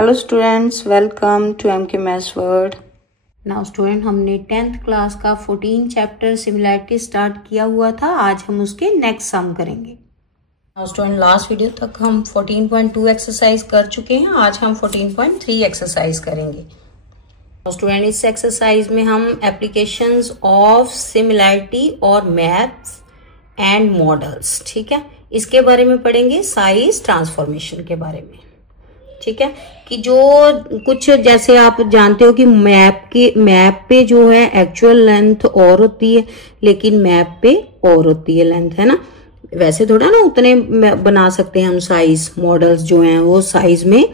Hello students, welcome to MK maths world. Now student, हमने 10th class का 14 chapter similarity start किया हुआ था। आज हम उसके नेक्स्ट सम करेंगे। नाउ स्टूडेंट, लास्ट वीडियो तक हम 14.2 एक्सरसाइज कर चुके हैं। आज हम 14.3 एक्सरसाइज करेंगे। नाउ स्टूडेंट, इस एक्सरसाइज में हम एप्लीकेशंस ऑफ सिमिलैरिटी और मैथ्स एंड मॉडल्स, ठीक है, इसके बारे में पढ़ेंगे। साइज ट्रांसफॉर्मेशन के बारे में, ठीक है, कि जो कुछ जैसे आप जानते हो कि मैप पे जो है एक्चुअल लेंथ और होती है, लेकिन मैप पे और होती है लेंथ, है ना। वैसे थोड़ा ना उतने बना सकते हैं हम साइज। मॉडल्स जो हैं वो साइज में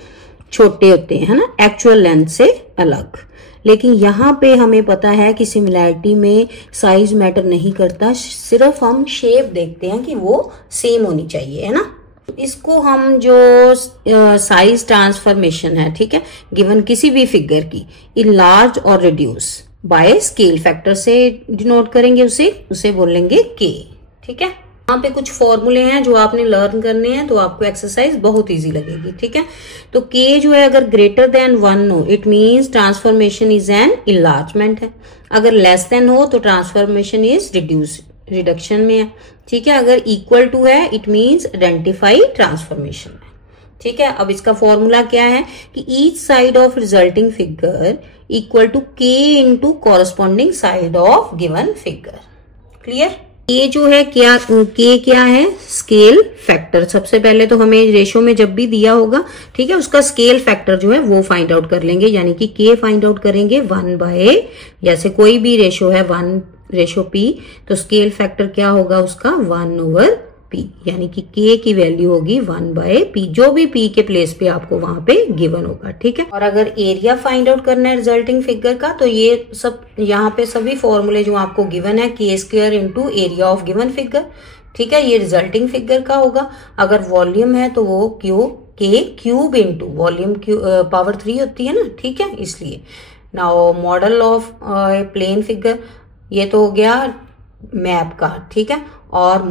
छोटे होते हैं, है ना, एक्चुअल लेंथ से अलग। लेकिन यहाँ पे हमें पता है कि सिमिलैरिटी में साइज मैटर नहीं करता, सिर्फ हम शेप देखते हैं कि वो सेम होनी चाहिए, है ना। इसको हम जो साइज ट्रांसफॉर्मेशन है, ठीक है, गिवन किसी भी फिगर की इनलार्ज और रिड्यूस बाय स्केल फैक्टर से डिनोट करेंगे, उसे बोलेंगे के, ठीक है। यहाँ पे कुछ फॉर्मूले हैं जो आपने लर्न करने हैं, तो आपको एक्सरसाइज बहुत इजी लगेगी, ठीक है। तो के जो है अगर ग्रेटर देन 1 हो, it means transformation is an enlargement है। अगर लेस देन हो तो ट्रांसफॉर्मेशन इज रिडक्शन में है, ठीक है। अगर इक्वल टू है इट मीन्स आइडेंटिफाई ट्रांसफॉर्मेशन है, ठीक है। अब इसका फॉर्मूला क्या है कि each side of resulting figure equal to k into corresponding side of given figure. Clear. ये जो है क्या है, स्केल फैक्टर। सबसे पहले तो हमें रेशो में जब भी दिया होगा, ठीक है, उसका स्केल फैक्टर जो है वो फाइंड आउट कर लेंगे, यानी कि के फाइंड आउट करेंगे 1/, जैसे कोई भी रेशो है 1:P, तो स्केल फैक्टर क्या होगा उसका 1/P, यानी कि के की वैल्यू होगी 1/P, जो भी P के प्लेस पे आपको वहां पे गिवन होगा, ठीक है। और अगर एरिया फाइंड आउट करना है रिजल्टिंग फिगर का, तो ये सब यहाँ पे सभी फॉर्मूले जो आपको गिवन है, k² into area of given figure, ठीक है, ये रिजल्टिंग फिगर का होगा। अगर वॉल्यूम है तो वो k³ इंटू वॉल्यूम पावर 3 होती है ना, ठीक है, इसलिए। Now model of plane figure, ये तो हो गया मैप का, ठीक है। और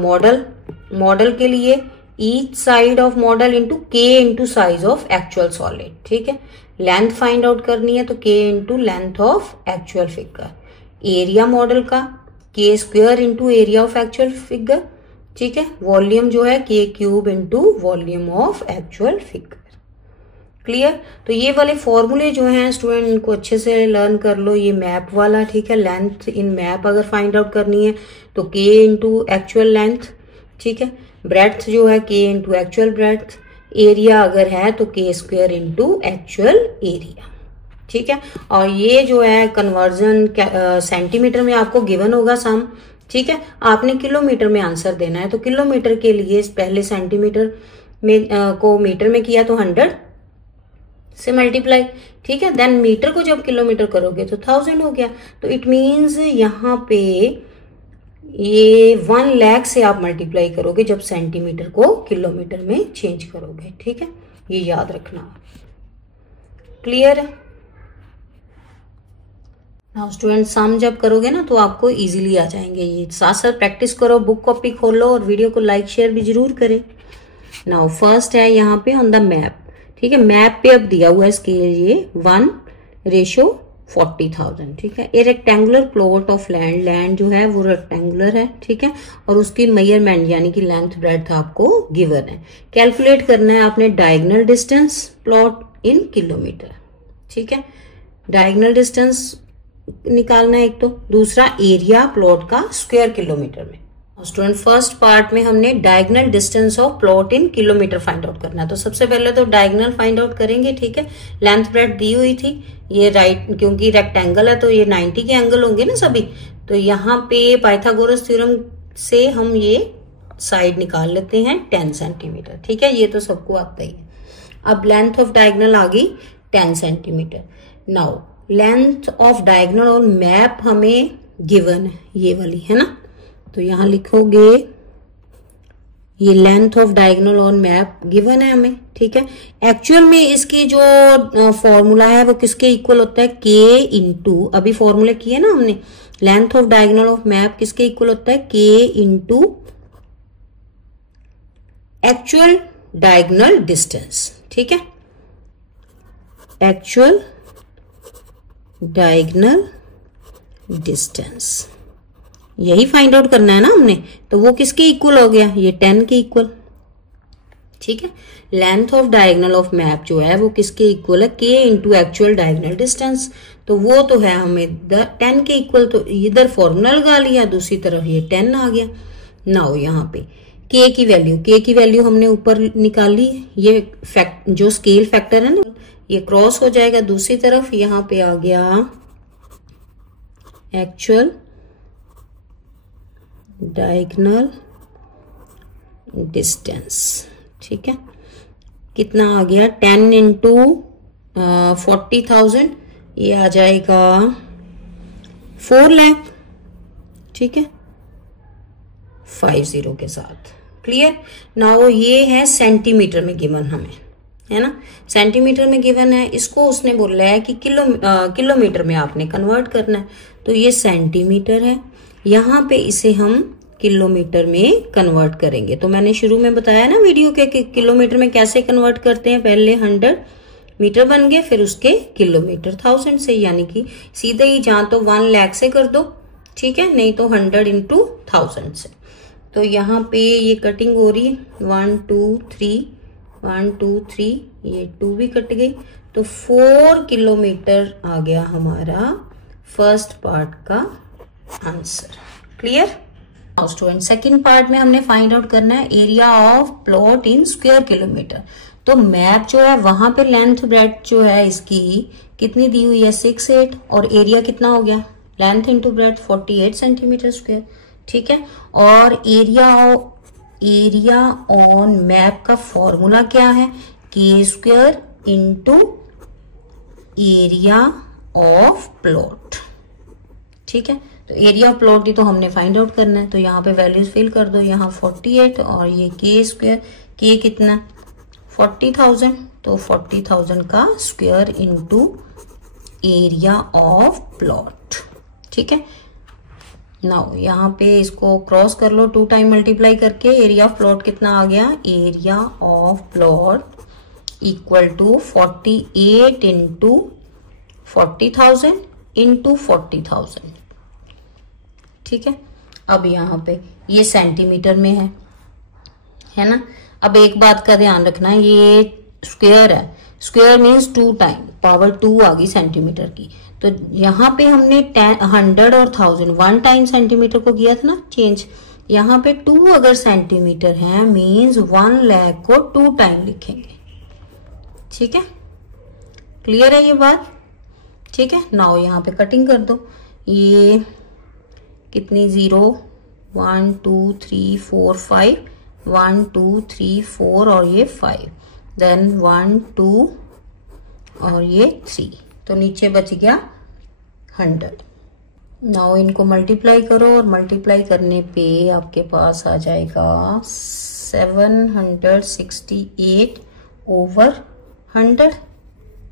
मॉडल के लिए each side of model into k into size of actual solid, ठीक है। लेंथ फाइंड आउट करनी है तो k into length of actual figure. Area model का k² into area of actual figure, ठीक है। वॉल्यूम जो है k³ into volume of actual figure. Clear. तो ये वाले फॉर्मूले जो हैं स्टूडेंट, इनको अच्छे से लर्न कर लो। ये मैप वाला, ठीक है, लेंथ इन मैप अगर फाइंड आउट करनी है तो k इंटू एक्चुअल लेंथ, ठीक है। ब्रेड्थ जो है k into actual breadth. Area अगर है तो k² इंटू एक्चुअल एरिया, ठीक है। और ये जो है कन्वर्जन सेंटीमीटर में आपको गिवन होगा सम, ठीक है। आपने किलोमीटर में आंसर देना है, तो किलोमीटर के लिए पहले सेंटीमीटर में को मीटर में किया तो 100 से मल्टीप्लाई, ठीक है। देन मीटर को जब किलोमीटर करोगे तो 1000 हो गया। तो इट मीन्स यहाँ पे ये 1 लाख से आप मल्टीप्लाई करोगे जब सेंटीमीटर को किलोमीटर में चेंज करोगे, ठीक है, ये याद रखना। क्लियर है। नाउ स्टूडेंट, सम जब करोगे ना तो आपको इजीली आ जाएंगे ये। साथ साथ प्रैक्टिस करो, बुक कॉपी खोलो और वीडियो को लाइक शेयर भी जरूर करें। नाउ फर्स्ट है यहाँ पे ऑन द मैप, ठीक है। मैप पे अब दिया हुआ है स्केल ये 1:40,000, ठीक है। ये रेक्टेंगुलर प्लॉट ऑफ लैंड जो है वो रेक्टेंगुलर है, ठीक है। और उसकी मेजरमेंट यानी कि लेंथ ब्रेड्थ आपको गिवन है। कैलकुलेट करना है आपने diagonal distance plot in kilometre, ठीक है। डायगोनल डिस्टेंस निकालना है एक, तो दूसरा एरिया प्लॉट का स्क्वायर किलोमीटर में। स्टूडेंट, फर्स्ट पार्ट में हमने diagonal distance of plot in kilometre find out करना है। तो सबसे पहले तो डायगोनल फाइंड आउट करेंगे, ठीक है। लेंथ ब्रेड्थ दी हुई थी, ये राइट, क्योंकि रेक्टेंगल है तो ये 90 के एंगल होंगे ना सभी। तो यहाँ पे पाइथागोरस थ्योरम से हम ये साइड निकाल लेते हैं 10 सेंटीमीटर, ठीक है, ये तो सबको आता ही है। अब लेंथ ऑफ डायगोनल आ गई 10 centimetre. Now length of diagonal और मैप हमें गिवन है, ये वाली है ना, तो यहां लिखोगे ये length of diagonal on map given है हमें, ठीक है। एक्चुअल में इसकी जो फॉर्मूला है वो किसके इक्वल होता है, के इंटू, अभी फॉर्मूला किए ना हमने, length of diagonal of map किसके इक्वल होता है, के इंटू एक्चुअल डायगोनल डिस्टेंस, ठीक है। एक्चुअल डायगोनल डिस्टेंस, यही फाइंड आउट करना है ना हमने। तो वो किसके इक्वल हो गया, ये 10 के इक्वल। ठीक है, length of diagonal of map जो है वो किसके इक्वल है, के इंटू एक्चुअल डायगोनल डिस्टेंस। तो वो तो है हमें 10 के इक्वल, तो इधर फॉर्मूला लगा लिया, दूसरी तरफ ये 10 आ गया। नाउ यहाँ पे के की वैल्यू हमने ऊपर निकाली, ये जो स्केल फैक्टर है ना ये क्रॉस हो जाएगा दूसरी तरफ, यहाँ पे आ गया एक्चुअल डायगोनल डिस्टेंस। ठीक है, कितना आ गया 10 इंटू 40,000, ये आ जाएगा 4 लाख। ठीक है, 50 के साथ। क्लियर। नाउ ये है सेंटीमीटर में गिवन हमें, है ना, सेंटीमीटर में गिवन है, इसको उसने बोला है कि किलोमीटर में आपने कन्वर्ट करना है। तो ये सेंटीमीटर है, यहाँ पे इसे हम किलोमीटर में कन्वर्ट करेंगे। तो मैंने शुरू में बताया ना वीडियो के कि किलोमीटर में कैसे कन्वर्ट करते हैं, पहले 100 मीटर बन गए, फिर उसके किलोमीटर 1000 से, यानी कि सीधे ही जहां तो 1 लाख से कर दो, ठीक है, नहीं तो 100 इंटू 1000 से। तो यहाँ पे ये कटिंग हो रही है 1 2 3 1 2 3, ये 2 भी कट गई, तो 4 किलोमीटर आ गया हमारा फर्स्ट पार्ट का answer. Clear. Now student second part में हमने फाइंड आउट करना है area of plot in square kilometre. तो मैप जो है वहां पे लेंथ ब्रेड्थ जो है इसकी कितनी दी हुई है 6 8, और एरिया कितना हो गया length into breadth 48 centimetre square. ठीक है, और एरिया ऑन मैप का फॉर्मूला क्या है, के square into area of plot. ठीक है, तो एरिया ऑफ प्लॉट ही तो हमने फाइंड आउट करना है, तो यहाँ पे वैल्यूज फिल कर दो, यहाँ 48 और ये के स्क्वायर, के कितना 40,000, तो 40,000 का square into area of plot. ठीक है, नाउ यहाँ पे इसको क्रॉस कर लो 2 टाइम मल्टीप्लाई करके, एरिया ऑफ प्लॉट कितना आ गया, area of plot equal to 48 into 40,000 into 40,000। ठीक है, अब यहाँ पे ये सेंटीमीटर में है ना। अब एक बात का ध्यान रखना, ये स्क्वायर है, स्क्वायर मीन्स 2 टाइम पावर 2 आ गई सेंटीमीटर की। तो यहाँ पे हमने 100 और 1000 1 टाइम सेंटीमीटर को किया था ना चेंज, यहाँ पे 2 अगर सेंटीमीटर है मीन्स 1 लाख को 2 टाइम लिखेंगे। ठीक है, क्लियर है ये बात। ठीक है, नाउ यहाँ पे कटिंग कर दो, ये कितनी 0 1 2 3 4 5 1 2 3 4 और ये 5, देन 1 2 और ये 3, तो नीचे बच गया 100। नाउ इनको मल्टीप्लाई करो, और मल्टीप्लाई करने पे आपके पास आ जाएगा 768 ओवर 100।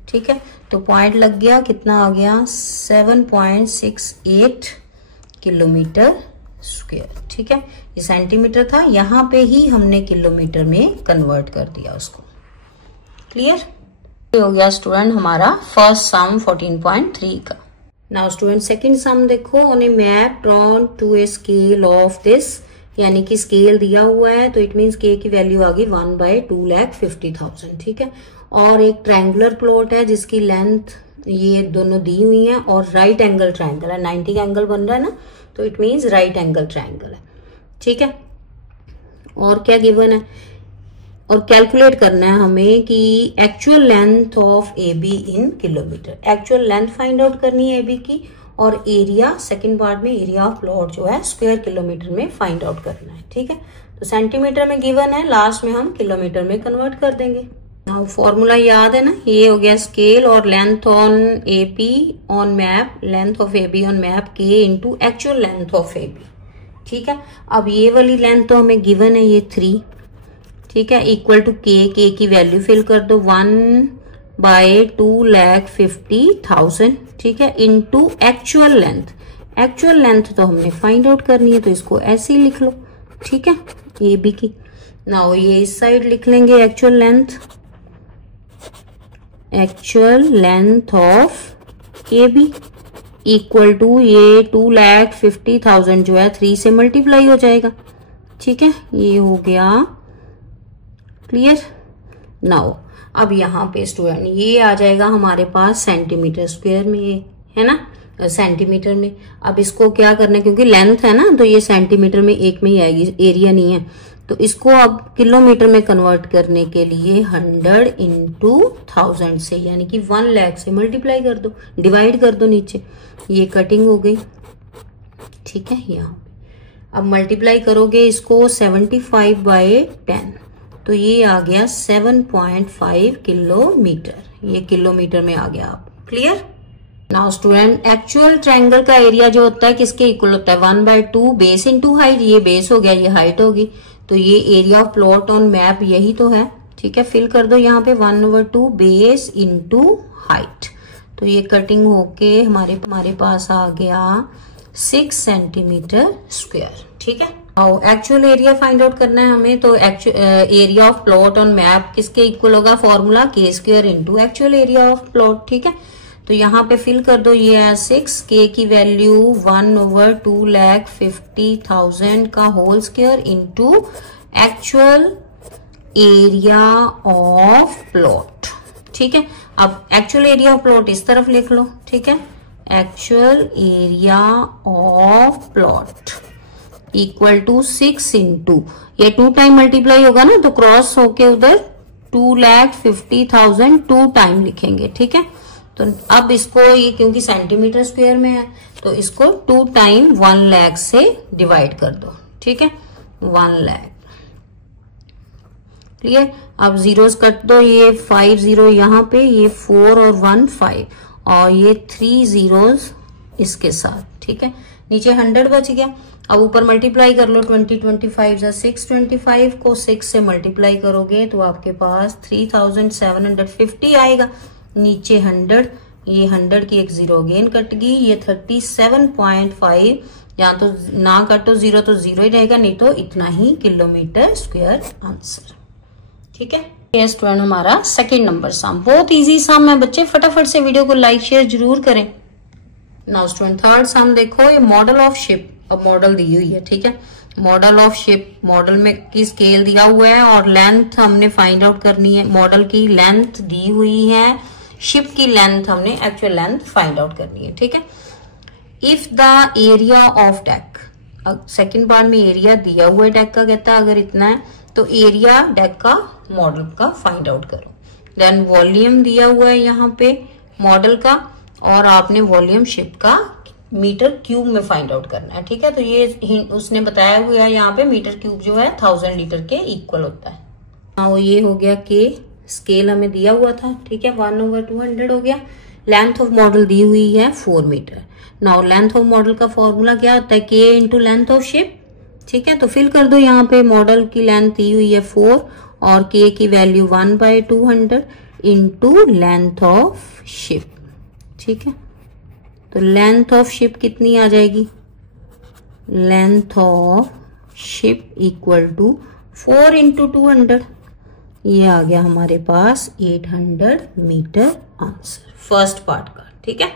ठीक है, तो पॉइंट लग गया, कितना आ गया 7.68 किलोमीटर स्क्वायर। ठीक है, ये सेंटीमीटर था, यहाँ पे ही हमने किलोमीटर में कन्वर्ट कर दिया उसको। क्लियर हो गया स्टूडेंट हमारा फर्स्ट सम 14.3 का। नाउ स्टूडेंट सेकंड सम देखो, on a map drawn to a scale of this, यानी कि स्केल दिया हुआ है, तो इट मीन्स के की वैल्यू आ गई 1/250,000। ठीक है, और एक ट्रायंगुलर प्लॉट है जिसकी लेंथ ये दोनों दी हुई है, और राइट एंगल ट्रायंगल है, 90 का एंगल बन रहा है ना, तो it means right angle triangle है। ठीक है, और क्या गिवन है, और कैलकुलेट करना है हमें कि actual length of A be in kilometre, actual length find out करनी है ए बी की, और एरिया सेकंड पार्ट में एरिया ऑफ प्लॉट जो है स्क्वायर किलोमीटर में फाइंड आउट करना है। ठीक है, तो सेंटीमीटर में गिवन है, लास्ट में हम किलोमीटर में कन्वर्ट कर देंगे। नाउ फॉर्मूला याद है ना, ये हो गया स्केल और length on A P on map, length of A B on map k into actual length of A B. ठीक है, अब ये वाली लेंथ तो हमें गिवन है ये 3, ठीक है, इक्वल टू के की वैल्यू फिल कर दो 1/250,000। ठीक है, into actual length, actual length तो हमने फाइंड आउट करनी है, तो इसको ऐसे ही लिख लो। ठीक है, ए बी की। नाउ ये इस साइड लिख लेंगे actual length, actual length of A B equal to ये 2,50,000 जो है 3 से मल्टीप्लाई हो जाएगा। ठीक है, ये हो गया क्लियर। नाउ अब यहाँ पे स्टूडेंट ये आ जाएगा हमारे पास सेंटीमीटर स्क्वायर में, है ना, सेंटीमीटर में। अब इसको क्या करना है, क्योंकि लेंथ है ना तो ये सेंटीमीटर में एक में ही आएगी, एरिया नहीं है, तो इसको अब किलोमीटर में कन्वर्ट करने के लिए 100 इंटू 1000 से यानी कि 1 लाख से मल्टीप्लाई कर दो, डिवाइड कर दो नीचे। ये कटिंग हो गई। ठीक है, यहाँ पे अब मल्टीप्लाई करोगे इसको 75/10 तो ये आ गया 7.5 किलोमीटर। ये किलोमीटर में आ गया। आप clear. Now student actual triangle का एरिया जो होता है किसके इक्वल होता है, 1/2 बेस इंटू हाइट। ये बेस हो गया, ये हाइट होगी, तो ये area of plot on map यही तो है। ठीक है, फिल कर दो यहाँ पे 1/2 बेस इंटू हाइट। तो ये कटिंग होके हमारे पास आ गया 6 सेंटीमीटर स्क्वायर। ठीक है, और एक्चुअल एरिया फाइंड आउट करना है हमें, तो area of plot on map किसके इक्वल होगा, formula k² into actual area of plot. ठीक है, तो यहाँ पे फिल कर दो, ये है 6, k की वैल्यू 1/2,50,000 का whole square into actual area of plot. ठीक है, अब एक्चुअल एरिया ऑफ प्लॉट इस तरफ लिख लो। ठीक है, actual area of plot equal to 6 into ये 2 टाइम मल्टीप्लाई होगा ना, तो क्रॉस होके उधर 2,50,000 2 टाइम लिखेंगे। ठीक है, तो अब इसको ये क्योंकि सेंटीमीटर स्क्वायर में है तो इसको 2 टाइम 1 लाख से डिवाइड कर दो। ठीक है, 1 लाख। क्लियर। अब जीरोस कट दो, ये 5 0 यहाँ पे, ये 4 और 1 5 और ये 3 जीरोस इसके साथ। ठीक है, नीचे 100 बच गया। अब ऊपर मल्टीप्लाई कर लो, 20 25 जा 625 को 6 से मल्टीप्लाई करोगे तो आपके पास 3750 आएगा। नीचे 100, ये 100 की एक जीरो अगेन कट गई, ये 37.5 यहाँ तो ना कटो जीरो तो जीरो ही रहेगा, नहीं तो इतना ही किलोमीटर स्क्वायर आंसर। ठीक है, ये स्टूडेंट हमारा सेकंड नंबर सम, बहुत इजी सम है बच्चे, फटाफट से वीडियो को लाइक शेयर जरूर करें। नाउ स्टूडेंट थर्ड सम देखो, ये मॉडल ऑफ शिप। अब मॉडल दी हुई है। ठीक है, मॉडल ऑफ शिप, मॉडल में की स्केल दिया हुआ है और लेंथ हमने फाइंड आउट करनी है। मॉडल की लेंथ दी हुई है, शिप की लेंथ हमने एक्चुअल लेंथ फाइंड आउट करनी है। ठीक है, if the area of deck, second part में एरिया दिया हुआ है डेक का, कहता है अगर इतना है तो एरिया डेक का मॉडल का फाइंड आउट करो। देन वॉल्यूम दिया हुआ है यहाँ पे मॉडल का और आपने वॉल्यूम शिप का मीटर क्यूब में फाइंड आउट करना है। ठीक है, तो ये उसने बताया हुआ है यहाँ पे मीटर क्यूब जो है 1000 लीटर के इक्वल होता है। हाँ, ये हो गया के स्केल हमें दिया हुआ था। ठीक है, 1/200 हो गया। लेंथ ऑफ मॉडल दी हुई है 4 meter. Now length of model का फॉर्मूला क्या होता है, के इंटू लेंथ ऑफ शिप। ठीक है, तो फिल कर दो यहाँ पे, मॉडल की लेंथ दी हुई है 4 और के की value 1/200 into length of ship. ठीक है, तो लेंथ ऑफ शिप कितनी आ जाएगी, length of ship equal to 4 into 200, ये आ गया हमारे पास 800 मीटर आंसर फर्स्ट पार्ट का। ठीक है,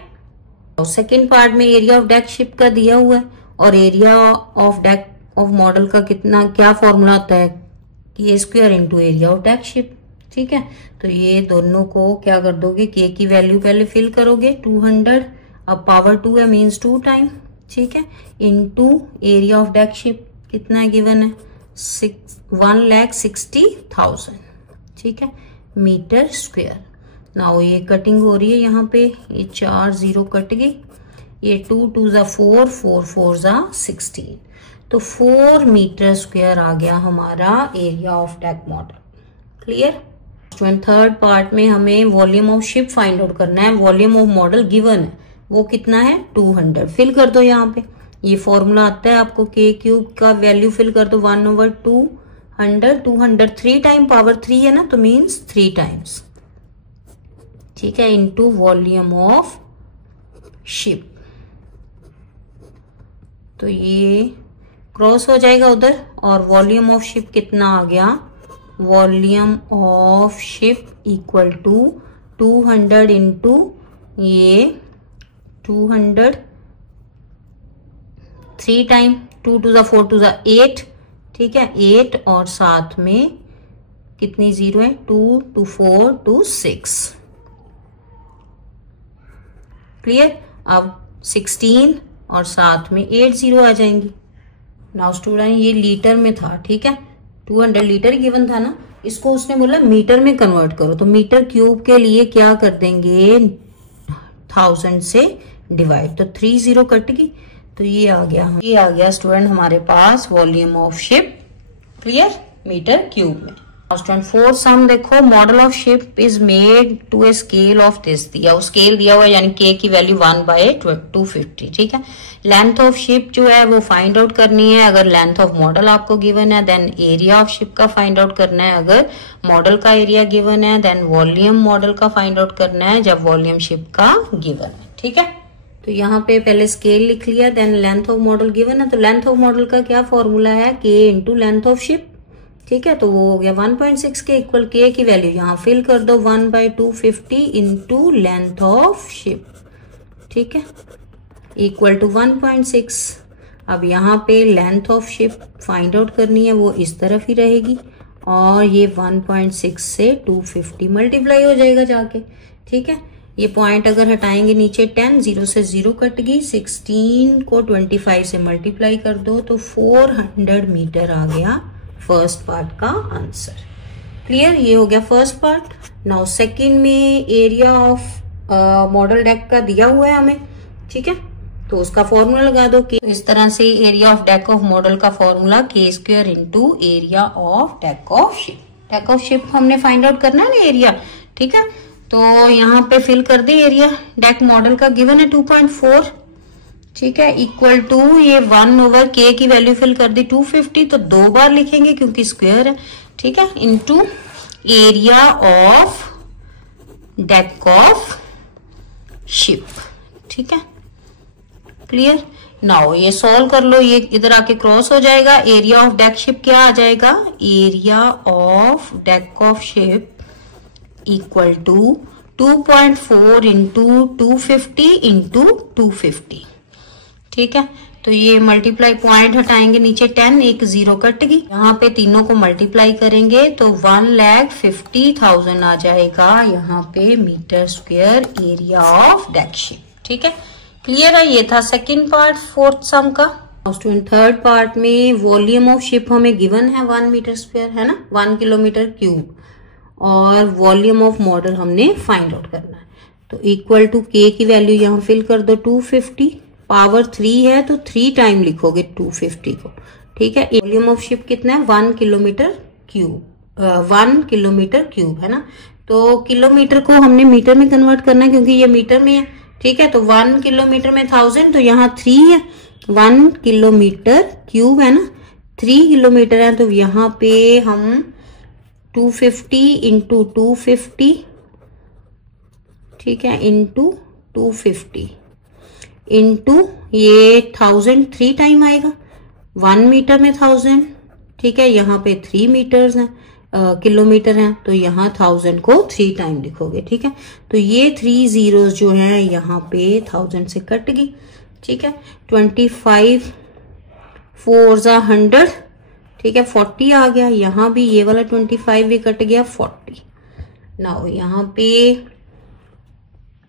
और सेकेंड पार्ट में एरिया ऑफ डेक शिप का दिया हुआ है और area of deck of model का कितना, क्या फॉर्मूला होता है, k² into area of deck ship. ठीक है, तो ये दोनों को क्या कर दोगे, के की वैल्यू पहले फिल करोगे 200, अब पावर 2 है मीन्स 2 टाइम। ठीक है, into area of deck ship कितना गिवन है 1,60,000। ठीक है, मीटर स्क्वायर। नाउ ये कटिंग हो रही है यहाँ पे, ये 4 0 कट गई, ये 2 2 जा 4 4 4 जा 16, तो 4 मीटर स्क्वायर आ गया हमारा area of deck model. Clear. Third part में हमें volume of ship find out करना है। वॉल्यूम ऑफ मॉडल गिवन है, वो कितना है 200। फिल कर दो यहाँ पे, ये फॉर्मूला आता है आपको, के क्यूब का वैल्यू फिल कर दो 1/200, 200 3 टाइम पावर 3 है ना, तो मीन्स 3 टाइम्स। ठीक है, इंटू वॉल्यूम ऑफ शिप, तो ये क्रॉस हो जाएगा उधर और वॉल्यूम ऑफ शिप कितना आ गया, volume of ship equal to 200 into ये 200 3 टाइम 2 टू 4 टू 8, ठीक है 8 और साथ में कितनी जीरो है 2 2 4 2 6। क्लियर। अब 16 और साथ में 8 जीरो आ जाएंगी। नाउ स्टूडेंट ये लीटर में था, ठीक है 200 लीटर गिवन था ना, इसको उसने बोला मीटर में कन्वर्ट करो, तो मीटर क्यूब के लिए क्या कर देंगे 1000 से डिवाइड, तो 3 जीरो कट गई, तो ये आ गया स्टूडेंट हमारे पास volume of ship. Clear, metre cube में। स्टूडेंट 4 सम देखो, model of ship is made to a scale of this, दिया स्केल दिया हुआ यानी के की वैल्यू 1/250, ठीक है। लेंथ ऑफ शिप जो है वो फाइंड आउट करनी है, अगर लेंथ ऑफ मॉडल आपको गिवन है, देन एरिया ऑफ शिप का फाइंड आउट करना है, अगर मॉडल का एरिया गिवन है, देन वॉल्यूम मॉडल का फाइंड आउट करना है जब वॉल्यूम शिप का गिवन है, ठीक है। तो यहाँ पे पहले स्केल लिख लिया, then length of model given है, तो लेंथ ऑफ मॉडल का क्या फॉर्मूला है के इंटू लेंथ ऑफ शिप, ठीक है। तो वो हो गया 1.6 के इक्वल के की वैल्यू यहाँ फिल कर दो 1/250 इंटू लेंथ ऑफ शिप, ठीक है इक्वल टू 1.6। अब यहाँ पे length of ship find out करनी है, वो इस तरफ ही रहेगी और ये 1.6 से 250 मल्टीप्लाई हो जाएगा जाके, ठीक है। ये पॉइंट अगर हटाएंगे नीचे 10, 0 से 0 कट गई, 16 को 25 से मल्टीप्लाई कर दो तो 400 मीटर आ गया फर्स्ट पार्ट का आंसर। क्लियर, ये हो गया फर्स्ट पार्ट। नाउ सेकंड में एरिया ऑफ मॉडल डेक का दिया हुआ है हमें, ठीक है, तो उसका फॉर्मूला लगा दो कि इस तरह से area of deck of model का formula k² into area of deck of ship. Deck of ship हमने फाइंड आउट करना है ना एरिया, ठीक है। तो यहाँ पे फिल कर दे एरिया, डेक मॉडल का गिवन है 2.4, ठीक है इक्वल टू ये 1/k की वैल्यू फिल कर दी 250, तो 2 बार लिखेंगे क्योंकि स्क्वायर है, ठीक है, into area of deck of ship, ठीक है। क्लियर। नाउ ये सॉल्व कर लो, ये इधर आके क्रॉस हो जाएगा, एरिया ऑफ डेक शिप क्या आ जाएगा, area of deck of ship equal to 2.4 into 250 into 250, ठीक है। तो ये मल्टीप्लाई पॉइंट हटाएंगे नीचे 10, एक 0 कट गई, यहाँ पे तीनों को मल्टीप्लाई करेंगे तो 1,50,000 आ जाएगा यहाँ पे meter square area of deck ship, ठीक है। क्लियर है, ये था सेकंड पार्ट फोर्थ सम का। स्टूडेंट थर्ड पार्ट में वॉल्यूम ऑफ शिप हमें गिवन है 1 मीटर स्क्वायर, है ना 1 किलोमीटर क्यूब, और वॉल्यूम ऑफ मॉडल हमने फाइंड आउट करना है, तो इक्वल टू के की वैल्यू यहाँ फिल कर दो 250, पावर 3 है तो 3 टाइम लिखोगे 250 को, ठीक है। वॉल्यूम ऑफ शिप कितना है 1 किलोमीटर क्यूब, 1 किलोमीटर क्यूब है ना, तो किलोमीटर को हमने मीटर में कन्वर्ट करना है क्योंकि ये मीटर में है, ठीक है। तो 1 किलोमीटर में 1000, तो यहाँ 3 है, 1 किलोमीटर क्यूब है ना, 3 किलोमीटर है, तो यहाँ पे हम 250 इंटू 250, ठीक है इंटू 250 इंटू ये 1000 3 टाइम आएगा, 1 मीटर में 1000, ठीक है, यहाँ पे 3 मीटर्स हैं, किलोमीटर हैं, तो यहाँ 1000 को 3 टाइम लिखोगे, ठीक है। तो ये 3 जीरोस जो हैं यहाँ पे 1000 से कट गई, ठीक है। 25 4 100, ठीक है 40 आ गया, यहाँ भी ये वाला 25 भी कट गया 40। नाउ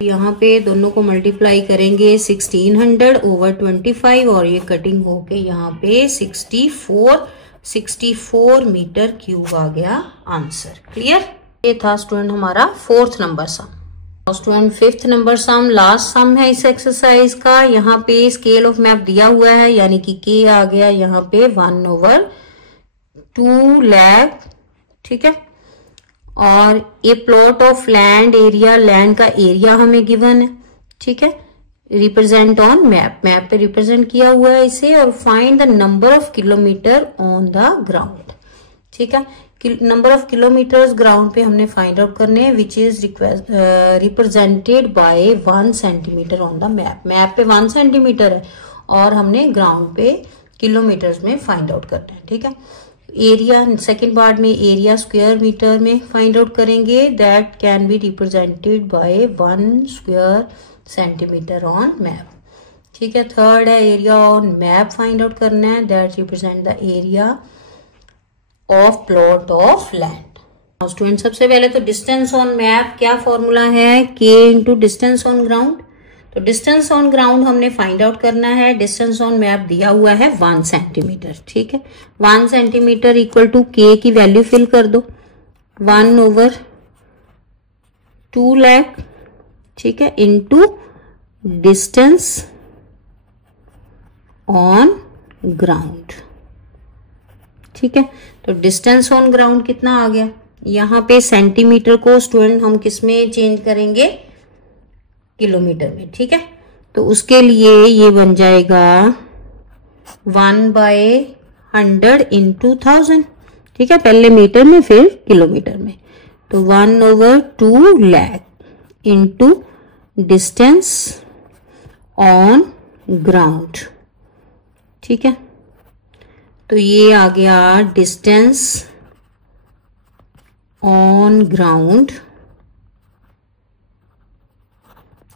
यहाँ पे दोनों को मल्टीप्लाई करेंगे 1600 ओवर 25 और ये कटिंग होके यहाँ पे 64 मीटर क्यूब आ गया आंसर। क्लियर, ये था स्टूडेंट हमारा fourth number sum. Student fifth number sum last sum है इस एक्सरसाइज का। यहाँ पे स्केल ऑफ मैप दिया हुआ है यानी कि के आ गया यहाँ पे 1/2 लाख, ठीक है। और ये plot of land area, land का एरिया हमें गिवन है, ठीक है, रिप्रेजेंट ऑन मैप, मैप पे रिप्रेजेंट किया हुआ है इसे। और find the number of kilometre on the ground, ठीक है, नंबर ऑफ किलोमीटर्स ग्राउंड पे हमने फाइंड आउट करने हैं which is represented by 1 centimetre on the map. Map पे 1 सेंटीमीटर है और हमने ग्राउंड पे किलोमीटर्स में फाइंड आउट करना है, ठीक है। एरिया सेकेंड पार्ट में एरिया स्क्वायर मीटर में फाइंड आउट करेंगे, that can be represented by 1 square centimetre on map. ठीक है, थर्ड है area on map find out करना है, that represent the area of plot of land. Student सबसे पहले तो डिस्टेंस ऑन मैप क्या फॉर्मूला है, के इंटू डिस्टेंस ऑन ग्राउंड। तो डिस्टेंस ऑन ग्राउंड हमने फाइंड आउट करना है, डिस्टेंस ऑन मैप दिया हुआ है 1 सेंटीमीटर। ठीक है, 1 सेंटीमीटर इक्वल टू के की वैल्यू फिल कर दो, 1/2 लाख। ठीक है, इंटू डिस्टेंस ऑन ग्राउंड। ठीक है, तो डिस्टेंस ऑन ग्राउंड कितना आ गया, यहाँ पे सेंटीमीटर को स्टूडेंट हम किस में चेंज करेंगे, किलोमीटर में। ठीक है, तो उसके लिए ये बन जाएगा 1/100 इंटू 1000। ठीक है, पहले मीटर में फिर किलोमीटर में, तो 1/2 lakh into distance on ground. ठीक है, तो ये आ गया distance on ground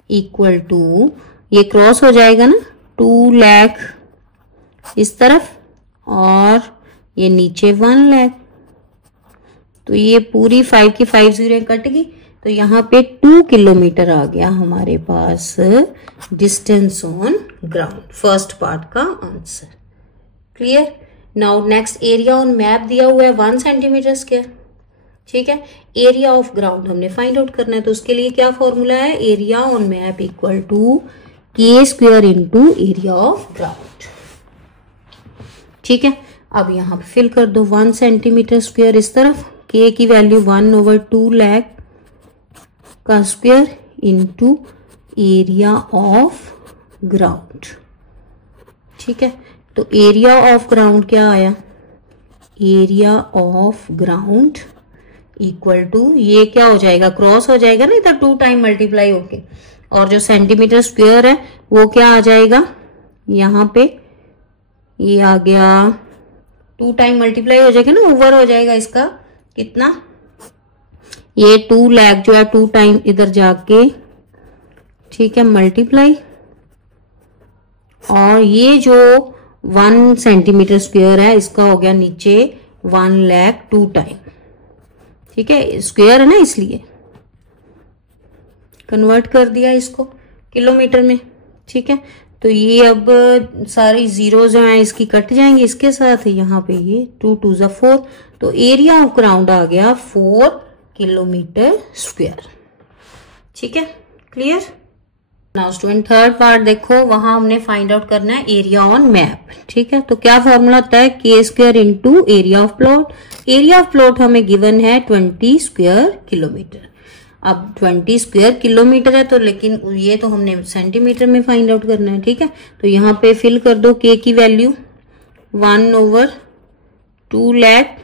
equal to, ये क्रॉस हो जाएगा ना, 2 लाख इस तरफ और ये नीचे 1 लाख, तो ये पूरी 5 की 5 जीरो कट गई, तो यहाँ पे 2 किलोमीटर आ गया हमारे पास distance on ground, first part का answer. Clear. Now next area on map दिया हुआ है 1 सेंटीमीटर स्क्वायर। ठीक है, एरिया ऑफ ग्राउंड हमने फाइंड आउट करना है, तो उसके लिए क्या फॉर्मूला है, area on map equal to k square into area of ground. ठीक है, अब यहाँ पे फिल कर दो 1 सेंटीमीटर स्क्वायर इस तरफ, के की वैल्यू 1/2 लाख का square into area of ground. ठीक है, तो एरिया ऑफ ग्राउंड क्या आया, area of ground equal to, ये क्या हो जाएगा, क्रॉस हो जाएगा ना इधर 2 टाइम मल्टीप्लाई होके, और जो सेंटीमीटर स्क्वायर है वो क्या आ जाएगा, यहाँ पे ये आ गया 2 टाइम मल्टीप्लाई हो जाएगा ना, ओवर हो जाएगा इसका कितना, ये 2 लाख जो है 2 टाइम इधर जाके, ठीक है, मल्टीप्लाई, और ये जो 1 सेंटीमीटर स्क्वायर है इसका हो गया नीचे 1 लाख 2 टाइम। ठीक है, स्क्वायर है ना इसलिए कन्वर्ट कर दिया इसको किलोमीटर में। ठीक है, तो ये अब सारी जीरो जो है इसकी कट जाएंगे इसके साथ, यहाँ पे ये 2 2 ज़ा 4, तो एरिया ऑफ ग्राउंड आ गया 4 किलोमीटर स्क्वायर। ठीक है, clear. Now student third part देखो, वहां हमने फाइंड आउट करना है एरिया ऑन मैप। ठीक है, तो क्या फॉर्मूला होता है, के square into area of plot. Area of plot हमें गिवन है 20 स्क्वायर किलोमीटर। अब 20 स्क्वायर किलोमीटर है तो, लेकिन ये तो हमने सेंटीमीटर में फाइंड आउट करना है। ठीक है, तो यहाँ पे फिल कर दो के की वैल्यू 1/2 लाख।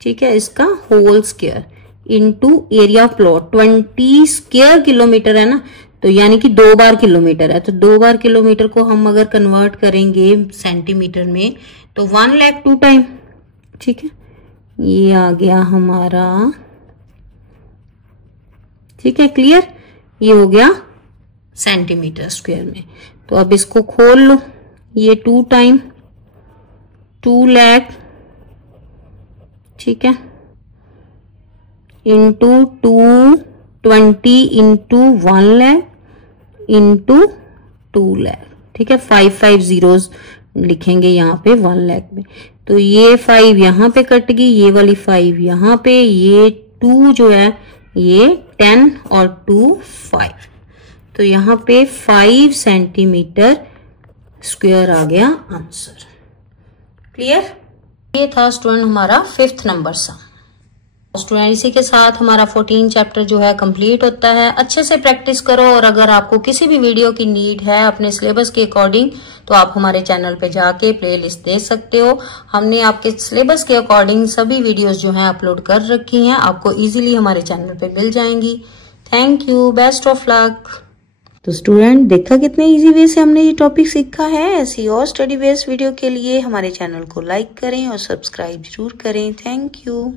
ठीक है, इसका whole square into area of plot, 20 square kilometer है ना, तो यानी कि 2 बार किलोमीटर है, तो 2 बार किलोमीटर को हम अगर कन्वर्ट करेंगे सेंटीमीटर में तो 1 लाख 2 टाइम। ठीक है, ये आ गया हमारा। ठीक है, क्लियर, ये हो गया सेंटीमीटर स्क्वायर में। तो अब इसको खोल लो, ये 2 टाइम 2 लाख, ठीक है, into 220 into 1 lakh into 2 lakh. ठीक है, 5 5 जीरोस लिखेंगे यहाँ पे 1 लाख में, तो ये 5 यहाँ पे कट गई, ये वाली 5 यहाँ पे, ये 2 जो है ये 10 और 2 5, तो यहाँ पे 5 सेंटीमीटर स्क्वायर आ गया आंसर। क्लियर। ये था स्टूडेंट हमारा 5th नंबर सा। स्टूडेंट इसी के साथ हमारा 14 चैप्टर जो है कंप्लीट होता है। अच्छे से प्रैक्टिस करो, और अगर आपको किसी भी वीडियो की नीड है अपने सिलेबस के अकॉर्डिंग तो आप हमारे चैनल पे जाके प्लेलिस्ट देख सकते हो। हमने आपके सिलेबस के अकॉर्डिंग सभी वीडियोस जो हैं अपलोड कर रखी हैं, आपको इजीली हमारे चैनल पे मिल जाएंगी। Thank you, best of luck. तो स्टूडेंट देखा कितने इजी वे से हमने ये टॉपिक सीखा है। ऐसी और स्टडी बेस्ड वीडियो के लिए हमारे चैनल को लाइक करें और सब्सक्राइब जरूर करें। Thank you.